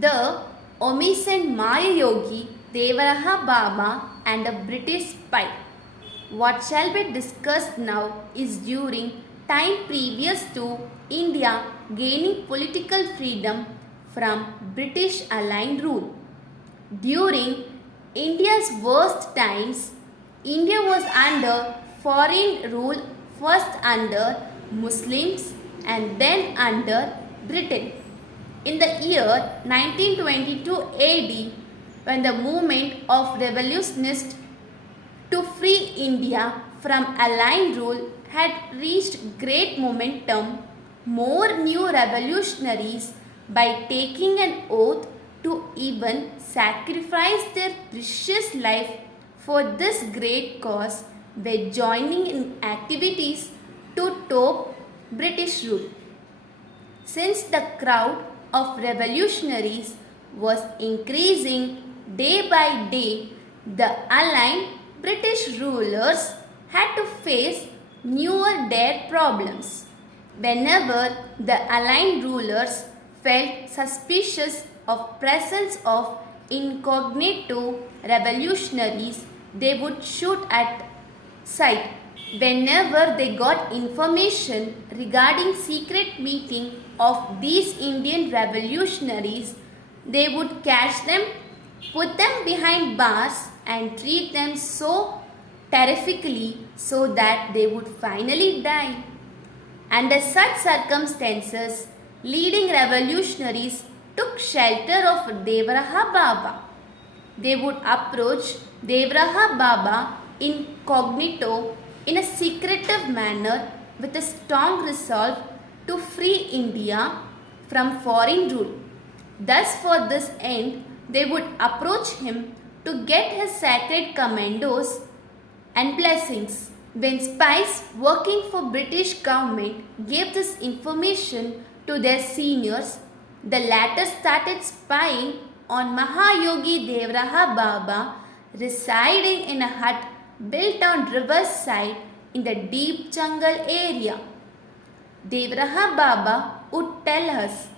The omniscient Maya Yogi, Devraha Baba, and a British spy. What shall be discussed now is during time previous to India gaining political freedom from British aligned rule. During India's worst times, India was under foreign rule, first under Muslims and then under Britain. In the year 1922 AD, when the movement of revolutionists to free India from aligned rule had reached great momentum, more new revolutionaries, by taking an oath to even sacrifice their precious life for this great cause, were joining in activities to top British rule. Since the crowd of revolutionaries was increasing day by day, the aligned British rulers had to face newer dire problems. Whenever the aligned rulers felt suspicious of presence of incognito revolutionaries, they would shoot at sight. Whenever they got information regarding secret meeting of these Indian revolutionaries, they would catch them, put them behind bars and treat them so terrifically so that they would finally die. Under such circumstances, leading revolutionaries took shelter of Devraha Baba. They would approach Devraha Baba incognito in a secretive manner with a strong resolve to free India from foreign rule. Thus, for this end, they would approach him to get his sacred commandos and blessings. When spies working for British government gave this information to their seniors, the latter started spying on Mahayogi Devraha Baba residing in a hut built on river's side in the deep jungle area. Devraha Baba would tell us,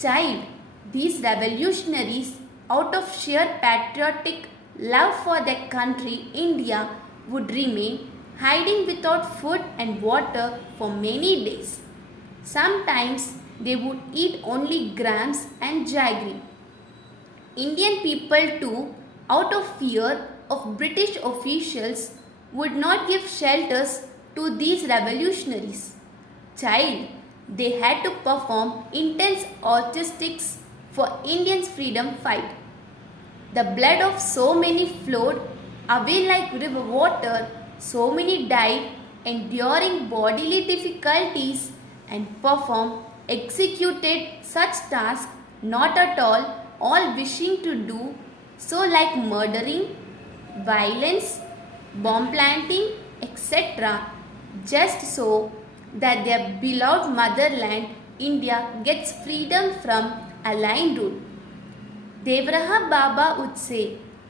"Child, these revolutionaries, out of sheer patriotic love for their country, India, would remain hiding without food and water for many days. Sometimes they would eat only grams and jaggery. Indian people too, out of fear of British officials, would not give shelters to these revolutionaries. Child, they had to perform intense artistics for Indians' freedom fight. The blood of so many flowed away like river water, so many died, enduring bodily difficulties, and executed such tasks not at all wishing to do so, like murdering, violence, bomb planting, etc., just so that their beloved motherland, India, gets freedom from aligned rule." Devraha Baba would say,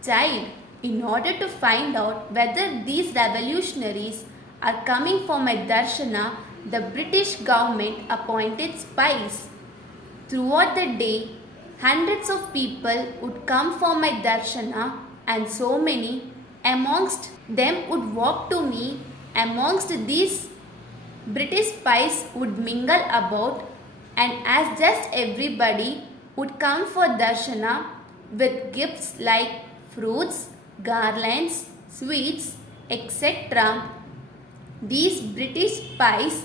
"Child, in order to find out whether these revolutionaries are coming for my darshana, the British government appointed spies. Throughout the day, hundreds of people would come for my darshana, and so many amongst them would walk to me. Amongst these, British spies would mingle about, and as just everybody would come for darshana with gifts like fruits, garlands, sweets, etc., these British spies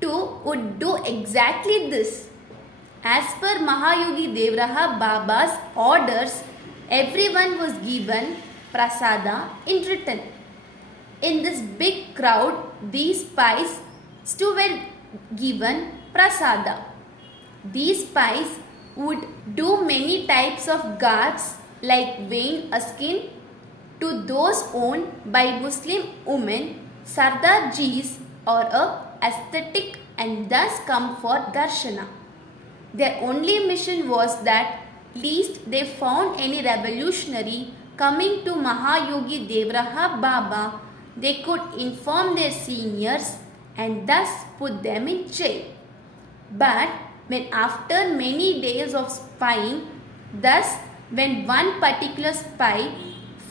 too would do exactly this. As per Mahayogi Devraha Baba's orders, everyone was given prasada in return. In this big crowd, these spies too were given prasada. These spies would do many types of garbs like wearing a skin to those owned by Muslim women, Sardarjis, or a aesthetic, and thus come for darshana. Their only mission was that least they found any revolutionary coming to Mahayogi Devraha Baba, they could inform their seniors and thus put them in jail. But when after many days of spying, thus when one particular spy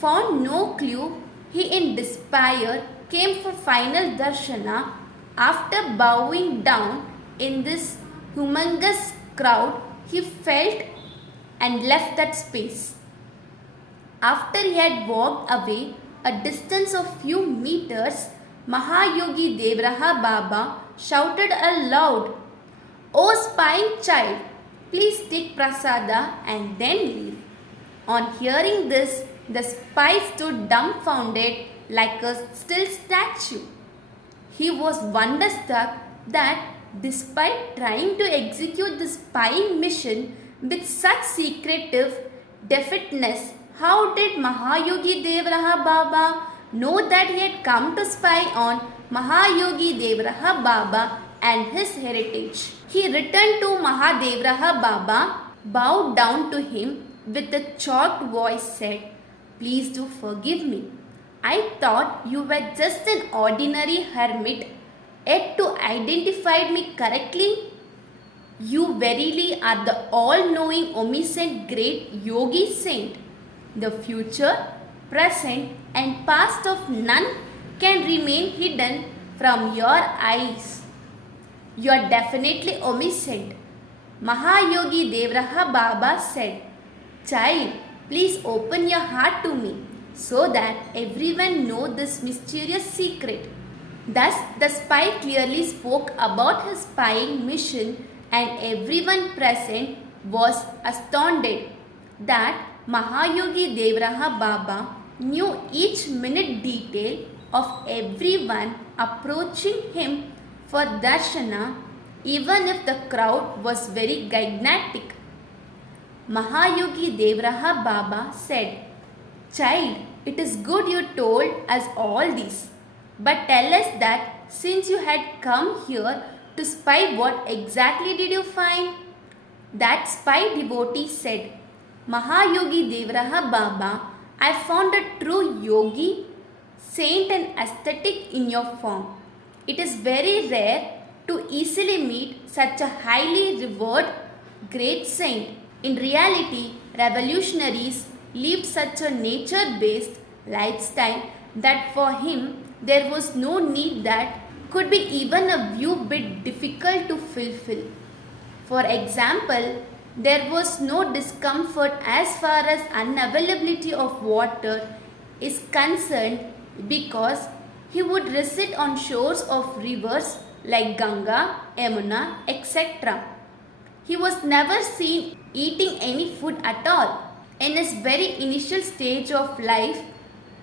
found no clue, he in despair came for final darshana. After bowing down in this humongous crowd, he felt and left that space. After he had walked away a distance of few meters, Mahayogi Devraha Baba shouted aloud, "O spying child, please take prasada and then leave." On hearing this, the spy stood dumbfounded like a still statue. He was wonderstruck that despite trying to execute the spying mission with such secretive definiteness, how did Mahayogi Devraha Baba know that he had come to spy on Mahayogi Devraha Baba and his heritage? He returned to Mahadevraha Baba, bowed down to him with a choked voice, said, "Please do forgive me. I thought you were just an ordinary hermit, yet to identify me correctly, you verily are the all-knowing, omniscient, great yogi saint. The future, present and past of none can remain hidden from your eyes. You are definitely omniscient." Mahayogi Devraha Baba said, "Child, please open your heart to me so that everyone know this mysterious secret." Thus the spy clearly spoke about his spying mission, and everyone present was astounded that Mahayogi Devraha Baba knew each minute detail of everyone approaching him for darshana, even if the crowd was very gigantic. Mahayogi Devraha Baba said, "Child, it is good you told us all this, but tell us that since you had come here to spy, what exactly did you find?" That spy devotee said, "Mahayogi Devraha Baba, I found a true yogi, saint and ascetic in your form. It is very rare to easily meet such a highly revered great saint. In reality, revolutionaries lived such a nature-based lifestyle that for him there was no need that could be even a few bit difficult to fulfill. For example, there was no discomfort as far as unavailability of water is concerned, because he would reside on shores of rivers like Ganga, Yamuna, etc. He was never seen eating any food at all. In his very initial stage of life,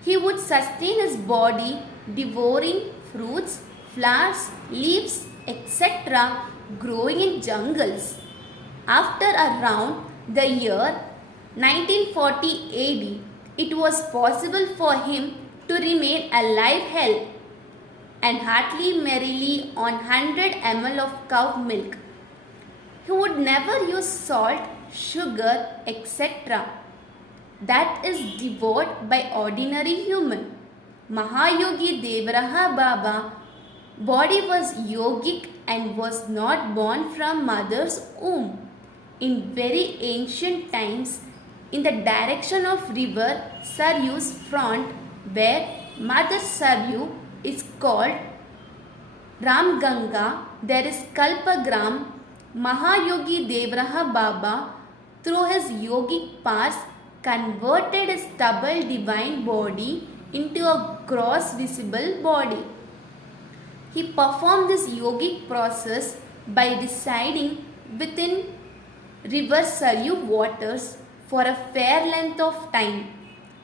he would sustain his body devouring fruits, flowers, leaves, etc. growing in jungles. After around the year 1940 AD, it was possible for him to remain alive hell and heartily merrily on 100 ml of cow milk. He would never use salt, sugar, etc. that is devoured by ordinary human. Mahayogi Devraha Baba body was yogic and was not born from mother's womb. In very ancient times, in the direction of river Saryu's front, where Mother Saryu is called Ramganga, there is Kalpagram. Mahayogi Devraha Baba, through his yogic powers, converted his stubble divine body into a gross visible body. He performed this yogic process by residing within river Saryu waters for a fair length of time.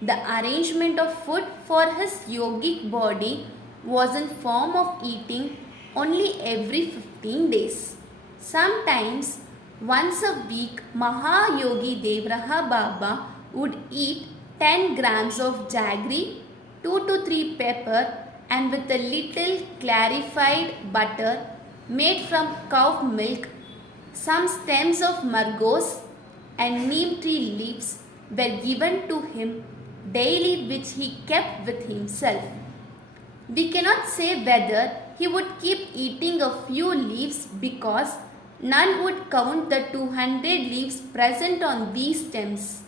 The arrangement of food for his yogic body was in form of eating only every 15 days. Sometimes once a week, Mahayogi Devraha Baba would eat 10 grams of jaggery, 2 to 3 pepper, and with a little clarified butter made from cow milk, some stems of margos and neem tree leaves were given to him daily, which he kept with himself. We cannot say whether he would keep eating a few leaves because none would count the 200 leaves present on these stems.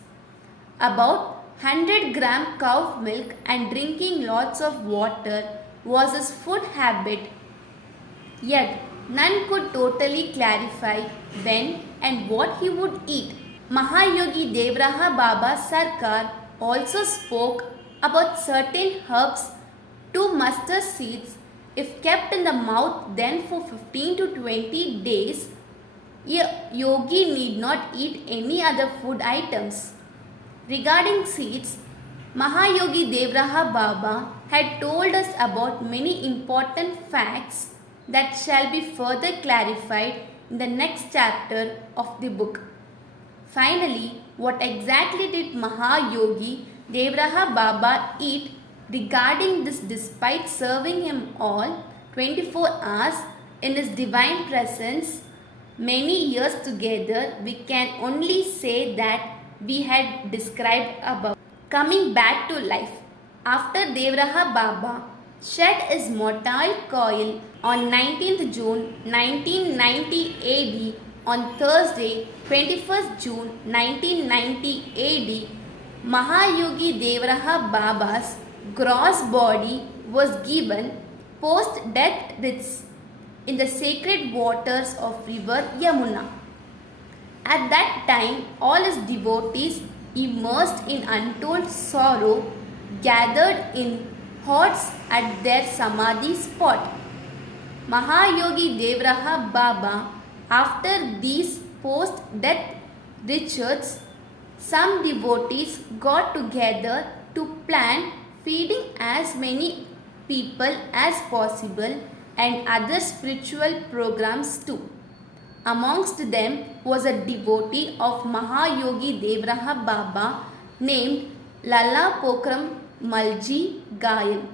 About 100-gram cow milk and drinking lots of water was his food habit. Yet, none could totally clarify when and what he would eat. Mahayogi Devraha Baba Sarkar also spoke about certain herbs to mustard seeds. If kept in the mouth then for 15 to 20 days, a yogi need not eat any other food items. Regarding seeds, Mahayogi Devraha Baba had told us about many important facts that shall be further clarified in the next chapter of the book. Finally, what exactly did Mahayogi Devraha Baba eat regarding this despite serving him all 24 hours in his divine presence many years together? We can only say that we had described above. Coming back to life, after Devraha Baba shed his mortal coil on 19th June 1990 AD, on Thursday 21st June 1990 AD, Mahayogi Devraha Baba's gross body was given post-death rites in the sacred waters of river Yamuna. At that time, all his devotees, immersed in untold sorrow, gathered in hordes at their samadhi spot. Mahayogi Devraha Baba, after these post-death rituals, some devotees got together to plan feeding as many people as possible and other spiritual programs too. Amongst them was a devotee of Mahayogi Devraha Baba named Lala Pokram Malji Gayal.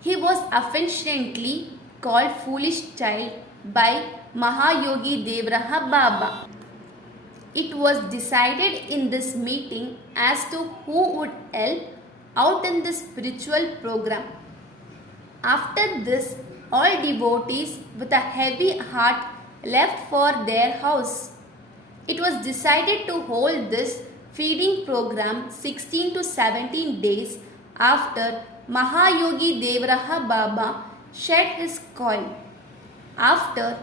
He was affectionately called Foolish Child by Mahayogi Devraha Baba. It was decided in this meeting as to who would help out in the spiritual program. After this, all devotees with a heavy heart left for their house. It was decided to hold this feeding program 16 to 17 days after Mahayogi Devraha Baba shed his coil. After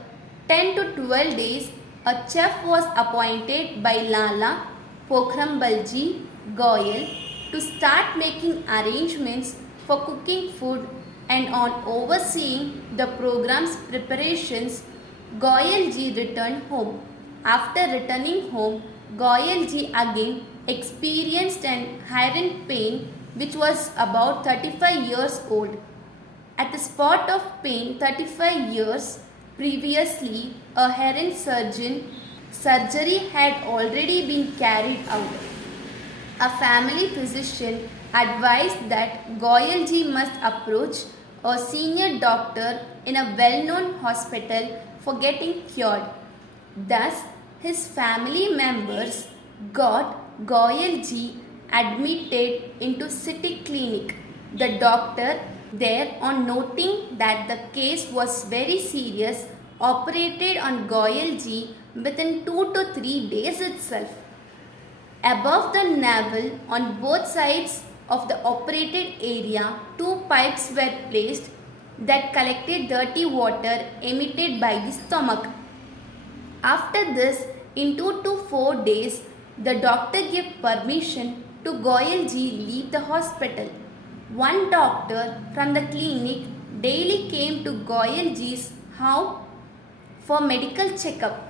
10 to 12 days, a chef was appointed by Lala Pokhrambalji Goyal to start making arrangements for cooking food, and on overseeing the program's preparations, Goyalji returned home. After returning home, Goyalji again experienced an iron pain which was about 35 years old. At the spot of pain 35 years previously, a heron surgery had already been carried out. A family physician advised that Goyalji must approach a senior doctor in a well-known hospital for getting cured. Thus, his family members got Goyalji admitted into city clinic. The doctor there, on noting that the case was very serious, operated on Goyalji within 2 to 3 days itself. Above the navel, on both sides of the operated area, 2 pipes were placed that collected dirty water emitted by the stomach. After this, in 2 to 4 days, the doctor gave permission to Goyalji leave the hospital. One doctor from the clinic daily came to Goyalji's house for medical checkup.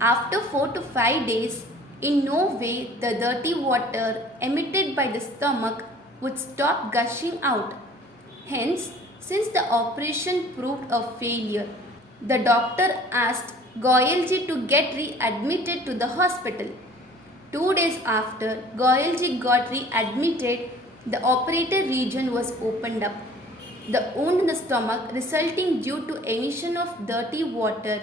After 4 to 5 days, in no way the dirty water emitted by the stomach would stop gushing out. Hence, since the operation proved a failure, the doctor asked Goyalji to get readmitted to the hospital. 2 days after Goyalji got readmitted, the operated region was opened up. The wound in the stomach resulting due to emission of dirty water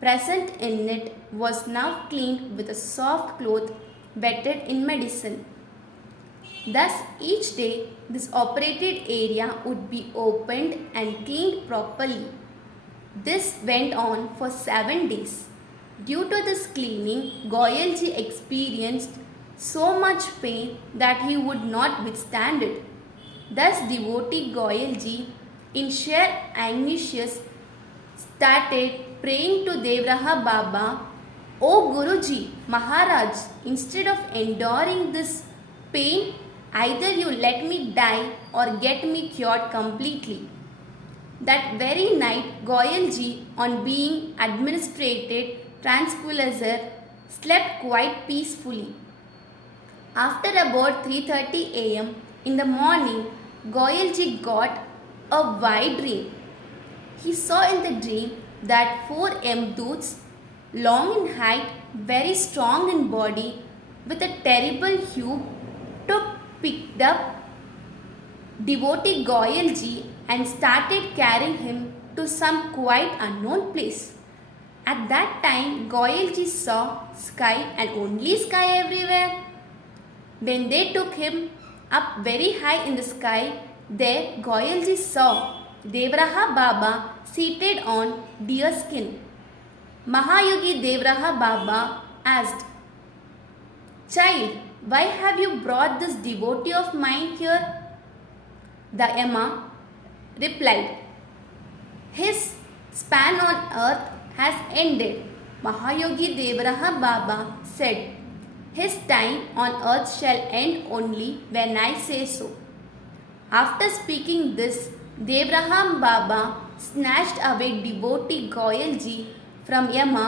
present in it was now cleaned with a soft cloth wetted in medicine. Thus, each day this operated area would be opened and cleaned properly. This went on for 7 days. Due to this cleaning, Goyalji experienced so much pain that he would not withstand it. Thus, devotee Goyalji, in sheer anguish, started praying to Devraha Baba, "O Guruji, Maharaj, instead of enduring this pain, either you let me die or get me cured completely." That very night, Goyalji, on being administered tranquilizer, slept quite peacefully. After about 3:30 a.m. in the morning, Goyalji got a wide dream. He saw in the dream that four Yamdoots, long in height, very strong in body, with a terrible hue, picked up devotee Goyalji and started carrying him to some quite unknown place. At that time, Goyalji saw sky and only sky everywhere. When they took him up very high in the sky, there Goyalji saw Devraha Baba seated on deer skin. Mahayogi Devraha Baba asked, "Child, why have you brought this devotee of mine here?" The Yama replied, "His span on earth has ended." Mahayogi Devraha Baba said, "His time on earth shall end only when I say so." After speaking this, Devraha Baba snatched away devotee Goyalji from Yama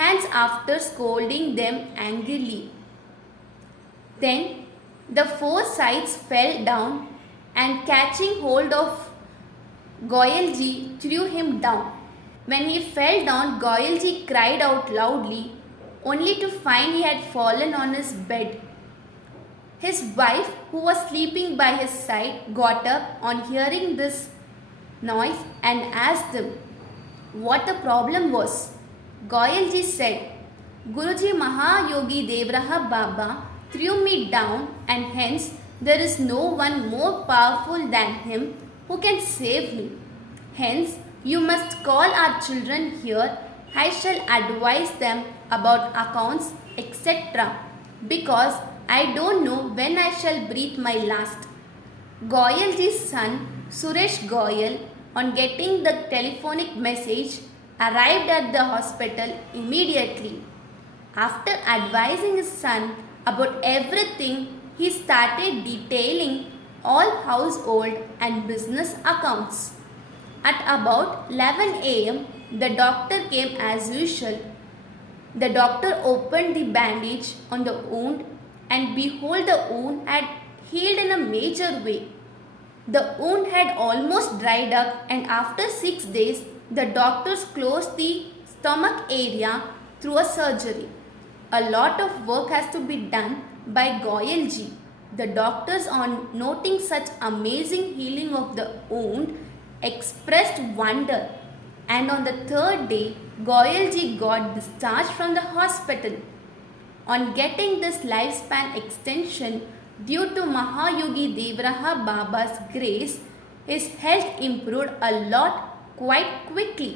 hands after scolding them angrily. Then the four sides fell down and catching hold of Goyalji threw him down. When he fell down, Goyalji cried out loudly, only to find he had fallen on his bed. His wife, who was sleeping by his side, got up on hearing this noise and asked him what the problem was. Goyalji said, "Guruji, Mahayogi Devraha Baba threw me down, and hence there is no one more powerful than him who can save me. Hence, you must call our children here. I shall advise them about accounts, etc. because I don't know when I shall breathe my last." Goyalji's son, Suresh Goyal, on getting the telephonic message, arrived at the hospital immediately. After advising his son about everything, he started detailing all household and business accounts. At about 11 a.m., the doctor came as usual. The doctor opened the bandage on the wound, and behold, the wound had healed in a major way. The wound had almost dried up, and after 6 days, the doctors closed the stomach area through a surgery. A lot of work has to be done by Goyalji. The doctors, on noting such amazing healing of the wound, expressed wonder, and on the third day, Goyalji got discharged from the hospital. On getting this lifespan extension due to Mahayogi Devraha Baba's grace, his health improved a lot quite quickly.